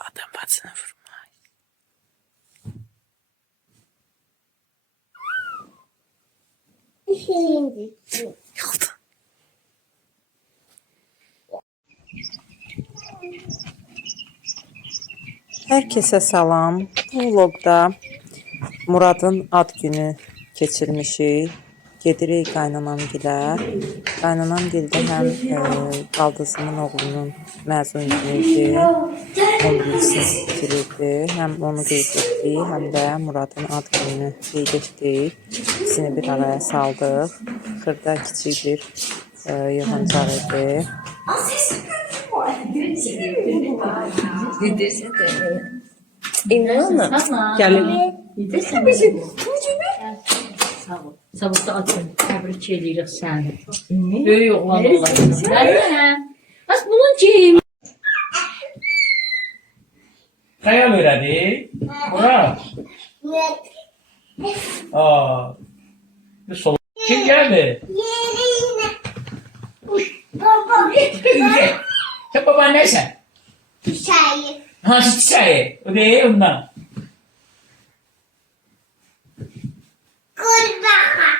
Adam bacısına vurma. Yıkıldı. Herkese salam. Bu vlogda Muradın ad günü keçirmişik. Gedirik qaynanamgilə. Qaynanamgildə həm baldızımın oğlunun məzun günüydü. 11 sinif bitirirdi. Həm onu qeyd etdik, həm də Muradın ad gününü qeyd etdik. İkisini bir araya saldıq. Xırda kiçik bir yığıncaq idi. Gəlin. Sabahda atın, təbrik edirik səni. Böyük oğlan olasın. Bas bunun ceyim. Kaya mı öğrendi? Murat. Aa. Bir sol. Kim geldi? Sen baban neysen? Çayı. Ha çiçeği. O değil ondan. Kurbağa.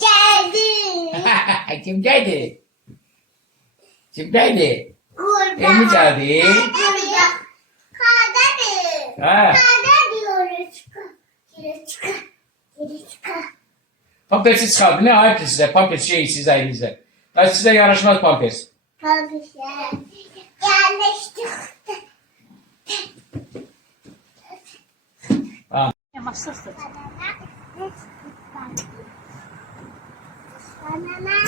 Geldi. Kim geldi? Kim geldi? Kurbağa. Emi geldi. Kurbağa. Kadadı. Ha. Kada diyoruz. Geri çıkar. Geri çıkar. Pampesi çıkardı. Ne ayıptı size? Pampes şey size elinizde. Ben size yaraşmaz pampes. Kalkışlar. Yerleştik. Yavaşsızdır. Banana.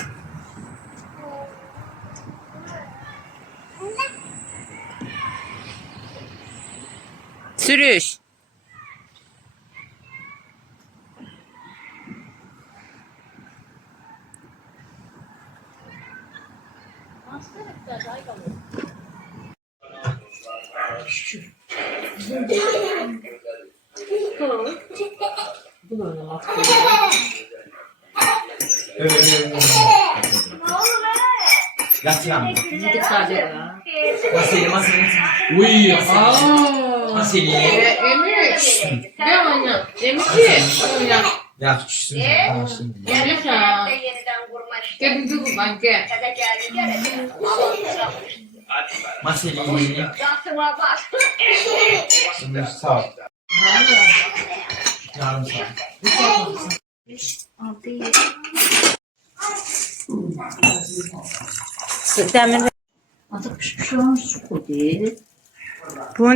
Sürüş. Yatacağım. Gidip sadece. Maseli. Uy. Maseli. Emir. Gel oyna. Emir. Oyna. Ya küçüksün. Anlaştım. Gel sen. Yeniden kurma işte. Gel bir dur ben gel. Kada geldi. Maseli. Yatıma bak. Şimdi sağ ol. Yarım saat. Dəmir Artık pişmiş olan su koydu. bu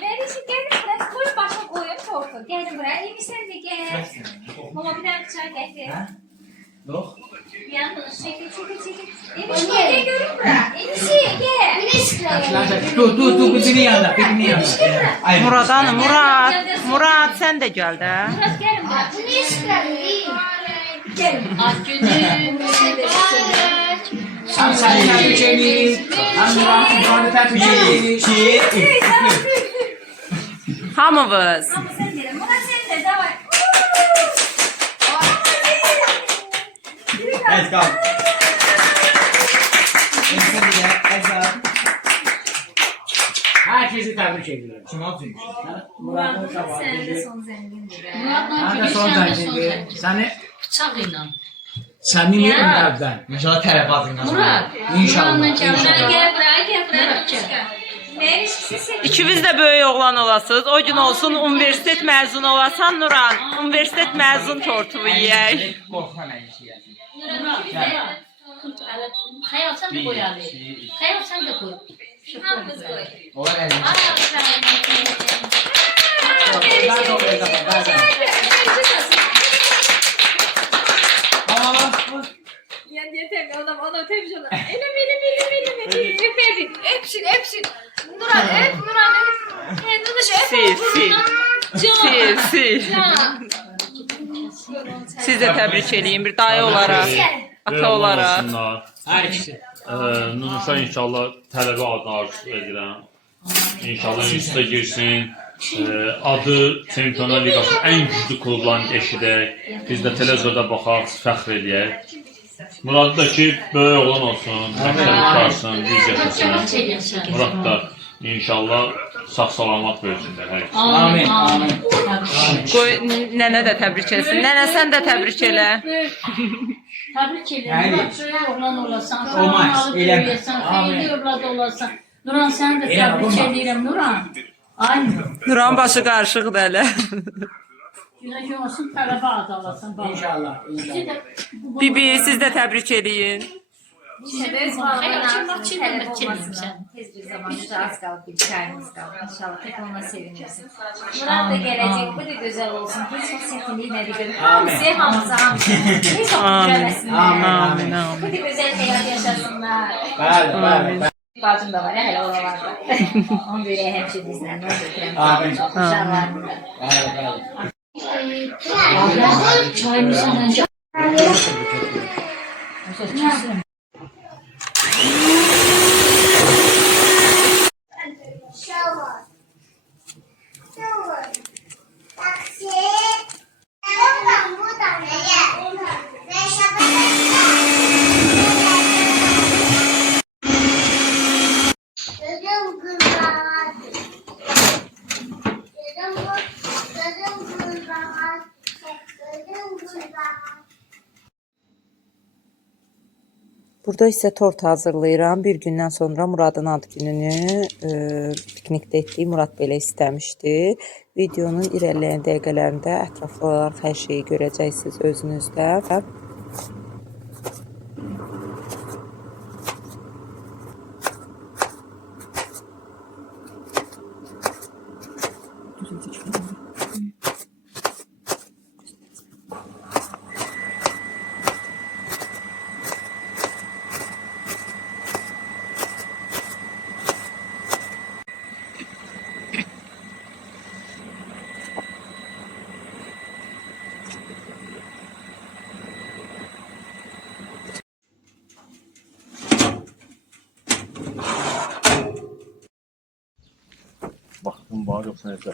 Neresi gelin buraya koy başa koyup korku. Gelin buraya. İyi misin de gel. Baba bir tane çay getir. Yok. Yalnız çekil. İyi misin gel görün buraya. İyi misin gel. Dur bizim yanında. Bizim yanında. Ay, Murad'ın Murad sen de gel də. Murat gelin buraya. Bu ne istedim? Gelin. Ad günü. Hem sen terbiye çevirin. Hem Murat'ın terbiye çevirin. Hamımız. Ama sen de. Murat sen de. Davay. Evet kalk. Hadi gel. Hadi. herkesi tebrik ediyorum. Murat'ın sabahı. Sen de son zengindir. Ben de son zengindi. Seni Bıçak ile. samimi ümrəbdən. İnşallah tələbatından Murat. İnşallah. Gel buraya, gel buraya. Meriç'si sen. İkiniz de böyük oğlan olasınız. O gün olsun universitet məzunu olasan Nuran. Universitet məzun tortu yeyək. Qorxan əyiş yeyəsin. Xəyal sen de koy abi. Xəyal sen de koy. Hamımız koy. Onlar əyiş. Ay, Daha da oraya da bazen. yani yeter ona tebrik ona. Elim. Öpsün. Nuran öp. Sil. Siz de təbrik eləyin bir dayı olaraq, ata olaraq. Hər ikisi. Nuruşa inşallah tələbə adını arzu edirəm. İnşallah üstə girsin. Adı Çempionlar Liqası ən güclü klubların eşidək. Biz də televizorda baxaq, fəxr eləyək. Murad da ki, böyük oğlan olsun, məktəb qutarsın, biz yaşasın. Murad da inşallah sağ-salamat böyüsünlər hər ikisi. Amin. Amin. Qoy nənə də təbrik etsin. Nənə sən də təbrik elə. Tebrik ederim. Murat böyle oğlan olasan, Olmaz, sağlıklı eləmə. büyüyesen, Amin. hayırlı evlat olasan. Nuran sen de Eləmə, tebrik olmaz. ederim Nuran. Aynı. Nuran başı qarışıqdır hələ. Güneş olsun tələbə adı alasın. Bak. İnşallah. Bizi de Bibi siz də təbrik eləyin. Şerbet Hayır, bağlanan çılmak talep çılmak olmasına tez bir zamanda az kaldı, bir çayımız kaldı. İnşallah tek ona sevinirsin. Murat da gelecek, bu da güzel olsun. Hiç sosyetinliği ne diyor? Hamısı. Hiç okutlamasınlar. Amin. Bu da güzel hayat yaşasınlar. Bəli. Bacım da var ya, hele oralarda. Onu böyle hemşire bizden, onu götüren. Amin. Çok güzel var. Bəli. çayımızın önce. Shower. Taksi. Buradan buradan nereye? Gözüm kızlar. Gözüm kızlar. Burada isə tort hazırlayıram. Bir gündən sonra Muradın ad gününü piknikdə etdik. Murad belə istəmişdi. Videonun irəliləyən dəqiqələrində ətraflı olaraq hər şeyi görəcəksiniz özünüzdə. Baxdım var yoxsa necə?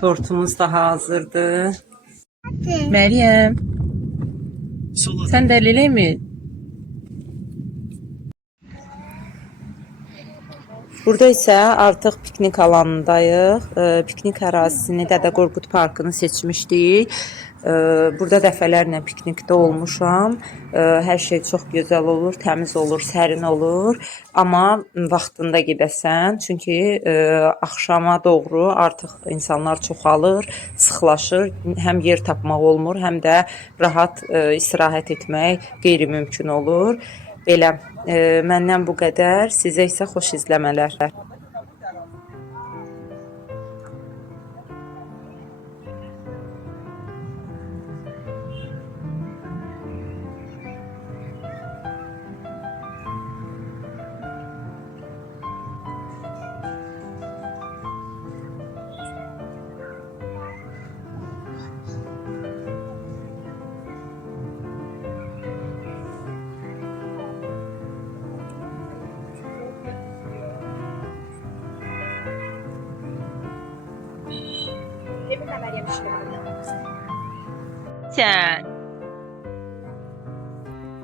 Tortumuz da hazırdır. Məryəm, sən də eləmi? Burada isə artıq piknik alanındayıq. Piknik ərazisini Dədə Qorqud parkını seçmişdik. Burada dəfələrlə piknikdə olmuşam. Hər şey çox gözəl olur, təmiz olur, sərin olur. Amma vaxtında gedəsən, çünki axşama doğru artıq insanlar çoxalır, sıxlaşır. Həm yer tapmaq olmur, həm də rahat istirahət etmək qeyri-mümkün olur. Belə, məndən bu qədər. Sizə isə xoş izləmələr.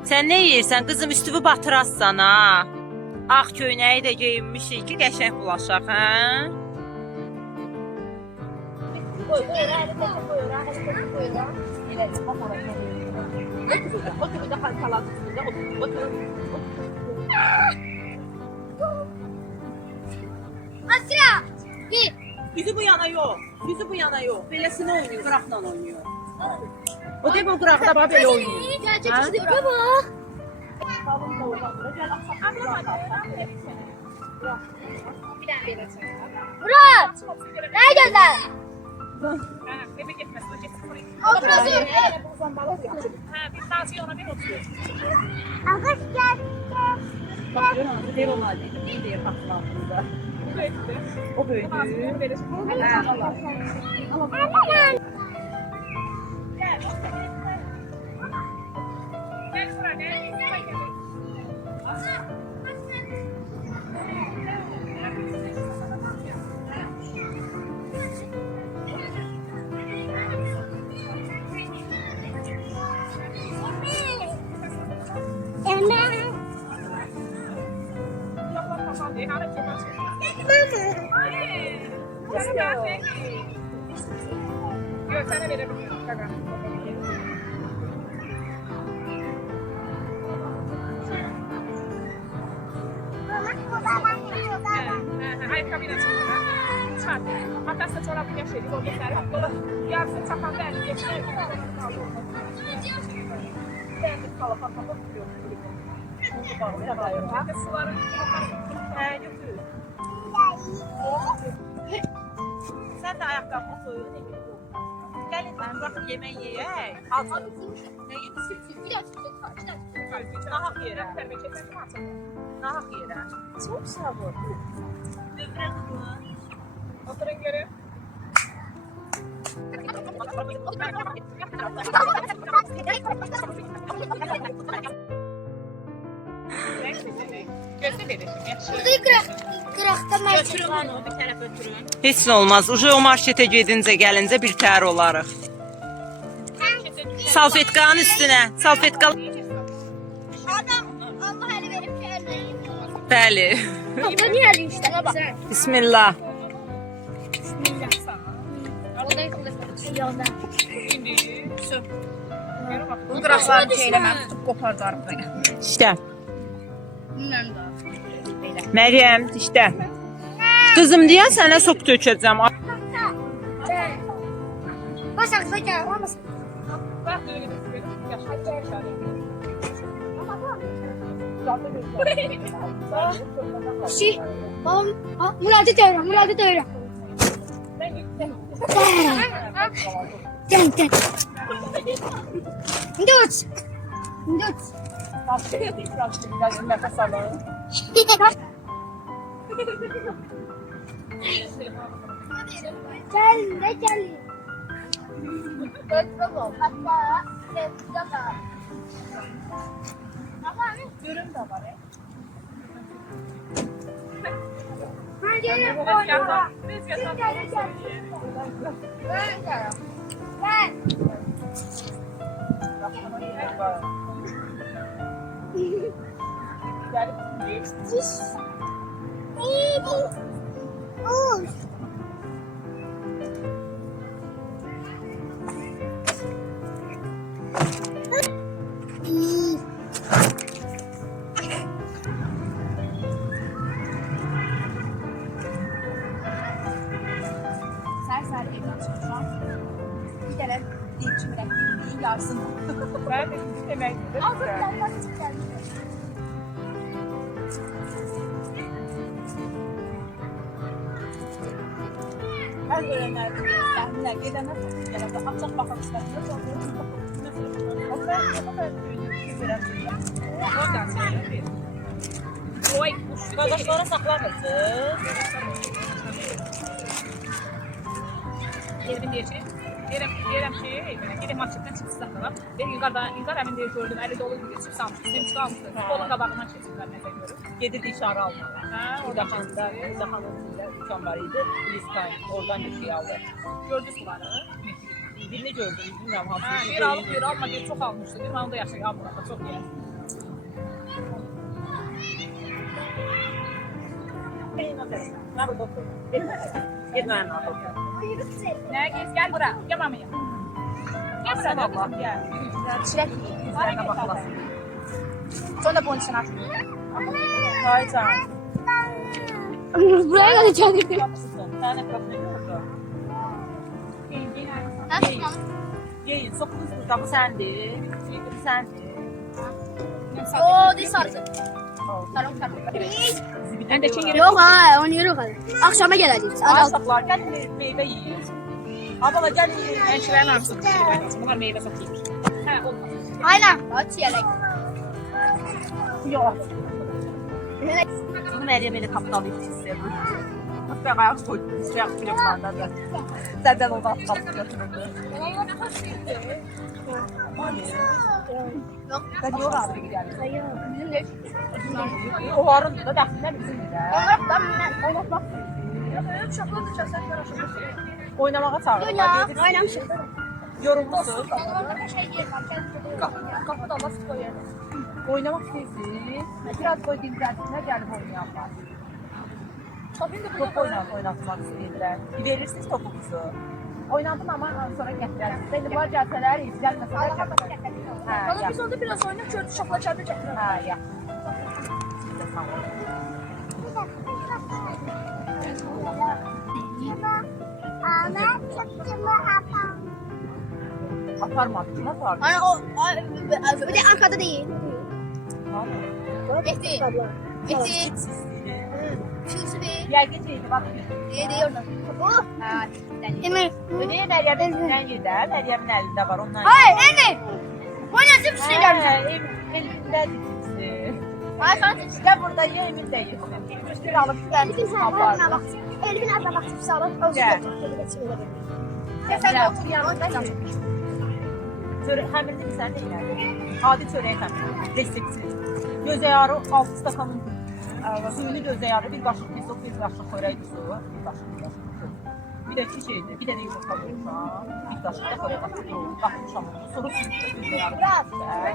Sən nə yeyirsən? Qızım üstümü batırazsan ha. Ağ köynəyi də geyinmişik ki, qəşəng bulaşaq, hə? Asya. Git. Yüzü bu yana yox. Yüzü bu yana yox. Beləsini oynayır, qıraqla oynayır. O deyib o qıraqda bax belə oynayır. Gerçek işte baba. Murat. Ne güzel. Oturasın. Ağaç gel. O böyüdü. Ayakkabıyla çıkıyor. Çat. Hatta çorabı yaşayıp o geçer. Yarısı çakanda elini geçiyor. Ben de kalıp atıp tutuyorum. Suların götürür. Sen de ayakkabını soyuyor. Gelin ben bırakıp yemeği yiyeyim. Alsın. Ne yiyorsun? Nahak yere. Nahak yere. Çok sabır. Dövrek bu. Oturun geri. Kırakta marşet var. Heç nə olmaz. Uje o marketə gedincə, gəlincə bir təhər olarıq. Salfetkanın üstünə. Salfetka. Adam Allah eli verip ki ellerini. Bəli. Baba niye eli işte baba? Bismillah. Yolda. Bu qıraqlarını şeyləməm, tutub qopardarım belə. İşte. Bilmem daha. Məryəm, işte. Qızım deyən sənə sok tökəcəm. Başaksa gel. Olmasın. Bax, böyle götürüyorum. Yaşa. Şey. Babam. Murat'ı devre. Murat'ı devre. Gel gel. Dur. Dur. Nefes alın. Gel de gel. Hatta da. Dürüm de var. Ben gelirim. Biz yatalım. Ben. Ser evden çıkacağım. Bir tane deyip çimrekliğini yarsın. Ben de hemen gidelim. Her öğrenler tahminler gelene açacak bakalım istersen. O kadar oradan söylüyor. Oy, kardeşlere saklar mısın? Yerim diyeceğim. Yerim şey, yerim açıktan çıktı saklalar. Ben yukarıda hemen diye gördüm. Eli dolu gibi çıksam, sistem çıkarmıştı. Kolun kabağından çektiler mesela görüyorum. Gedirdi işarə almağa. Ha, Burada xanında dükkan var idi. Bliskay. Oradan bir şey aldı. gördü suları. Birini gördüm. Bilmiyorum Ha, hansı. bir alıp bir alma diye çok almıştı. Bir onu da yaşayı almadan çok iyi. Nergis gel buraya. Gel mamaya. Gel buraya. Gel kızım gel. Çilek üzerine baklasın. Sonra bunun için atın. Hayır canım. Buraya gelecek. Kapısın. Tane kapı ne oldu? Yiyin. Sokunuz burada. Bu sendi. Bu sendi. Oo, dis sarısı. Ben de çingiri. Yok ha, onu yürü kadar. Akşama geleceğiz. Ağaçlar gelin meyve yiyin. Abla gel yiyin. Gençlerin arasında bir şey var. Bunlar meyve satıyormuş. Ha olmaz. Aynen. Aç yelek. Yok. Bunu Meryem elə kapitalı hissi. Ben ayak koydum. Şey yapıyorum benden de. Senden onu at kapı götürürdü. Sen yok abi gidelim. O arın da dəxillər bizimdir. Oynamağa çağırırlar. Oynamışıq. Yorulmuşsunuz. Kapıda Allah koyar. Oynamak istəyirsiniz. Biraz qoy dincəlsinlər, gəlib oynayarlar. Top oynatmaq istəyirlər. Verirsiniz topunuzu. Oynadım ama sonra gətirərsiniz. İndi var gəlsələr, gəlməsələr gətirərsiniz. Hə, Biz orada biraz oynayıp çördü şapla çarpı çekiyor. hə, yaxşı. Siz də sağ olun. Aparmadım, nasıl apardım? Hani o bir de arkada değil. Geçti. Geçti. Şurası değil. Gel geçeydi bak. İyi değil orada. Oh. Emir. Ödeyə Məryəmin içindən gedər. Məryəmin əlində var, ondan. Hayır Emir. Bu nasıl bir şey gelmiş? Elimdədir ikisi. Hayır sen Gel burada ye, Emin də yesin. Müşteri alıp Elif'in apardı. bak. Elif'in abla bak tipsi alıp. Gel. Sen de otur yanında. Həmir bilirsən də yəni. Adi çörək həmir. Reseptsiz. Göz ayarı 6 stakanın suyunu göz ayarı, bir qaşıq pesto, bir qaşıq xörək suyu, bir qaşıq su. Bir də iki şeydir, bir dənə yumurta vurursan, bir qaşıq da xörək qaşıq qatmışam onu. Sonra suyu göz ayarı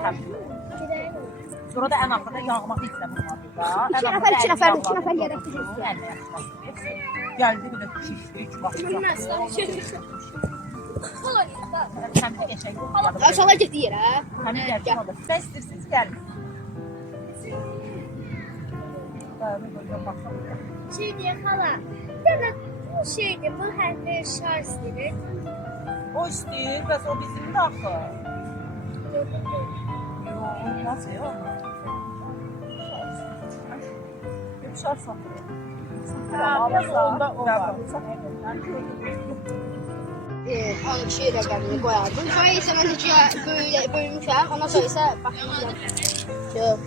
həmir. Sonra da ən axırda yağmaq istəmirəm burada. İki nəfər yerək. Gəldi bir də şişdi, üç baxdı. Həmdə qəşəng yoxdur. Aşağıya getdi yerə. Həmin gəldi orada. Sizə istəyirsiniz, gəlin. Şeydi hala. Dede bu şeydi bu həndə şarj dedi. O istəyir, bəs o bizimdir axı. Yox, olmaz ya. Bir şarj satılır. Onda o var. Onu şey rəqəmini qoyardım. Sonra isə mən necə bölmüşəm. Ondan sonra isə baxmayacağım. Yox.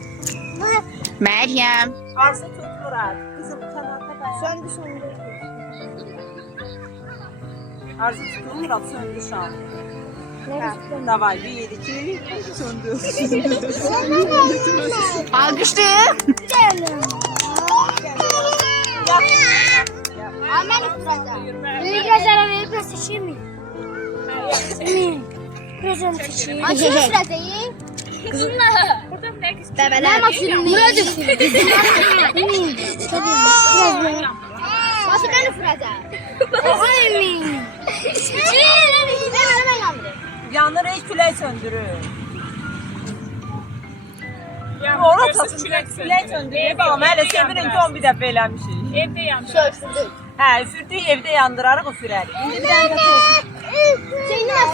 Meryem. Arzu tutmurar. Kızım kanalda dayan. Söndü. Arzu tutmurar, söndü şu an. Davay, 1, 2, söndü. Alkışlayın. Amen ifrata. Büyük gözlere verip de seçeyim mi? Gözüm seçeyim. Açın ifratayı. Kızımla. Burada Nergis. Ben açıyorum. Murat'ım. Nasıl ben ifrata? Ay mi? Hemen yandı. Yanır, hiç külək söndürür. Ya, Orada görsün külək külək söndürür. Tamam, hələ sevirin ki, 11 dəfə eləmişik. Evde yandı. Hə, üfürdük, evdə yandırarıq, üfürərik. İndi bir dənə götür.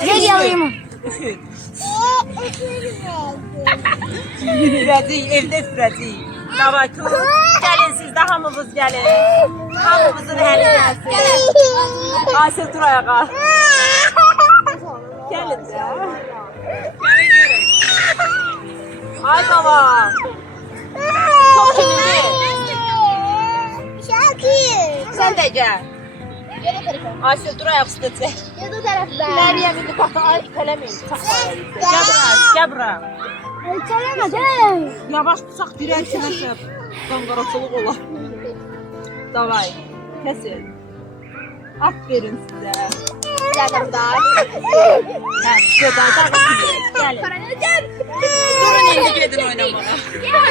Gel yalayım. Üfür. Üfürəcəyik, evdə üfürəcəyik. Davay, tut. Gəlin siz də hamımız gəlin. Hamımızın əli gəlsin. Asıl dur ayağa. Gəlin də. Ay baba. Çok kimindir? Şakir. Sen de gel. Gel o tarafa. Ayşe dur ayak üstüne çek. Gel o tarafa. Meryem indi bak ay kalemeyin. Gel buraya, gel buraya. Kaleme gel. Yavaş tutsak direkt nasıl? Donqaraçılıq olar. Davay. Kesin. Aferin size. Gel burada. Hə, şuradan da gelin. Paranı ödem. Durun indi gedin oynamağa.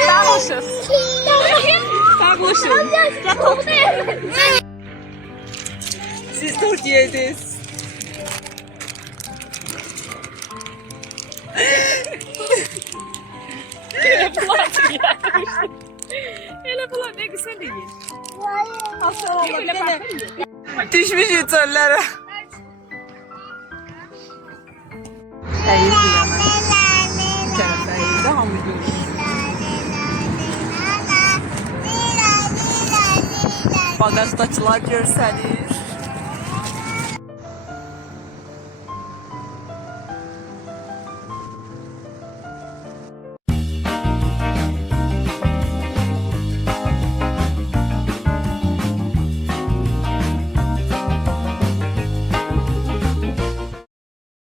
Dağılışın. Sağlaşın. Siz tort yediniz. Elə bunlar ne güzel değil. Aslan Allah bir Elə dənə baxın. Düşmüş çöllərə. Əyil bu yana. Bir tərəfdə əyildi, hamı görür. Bagajdakilar görsəniz.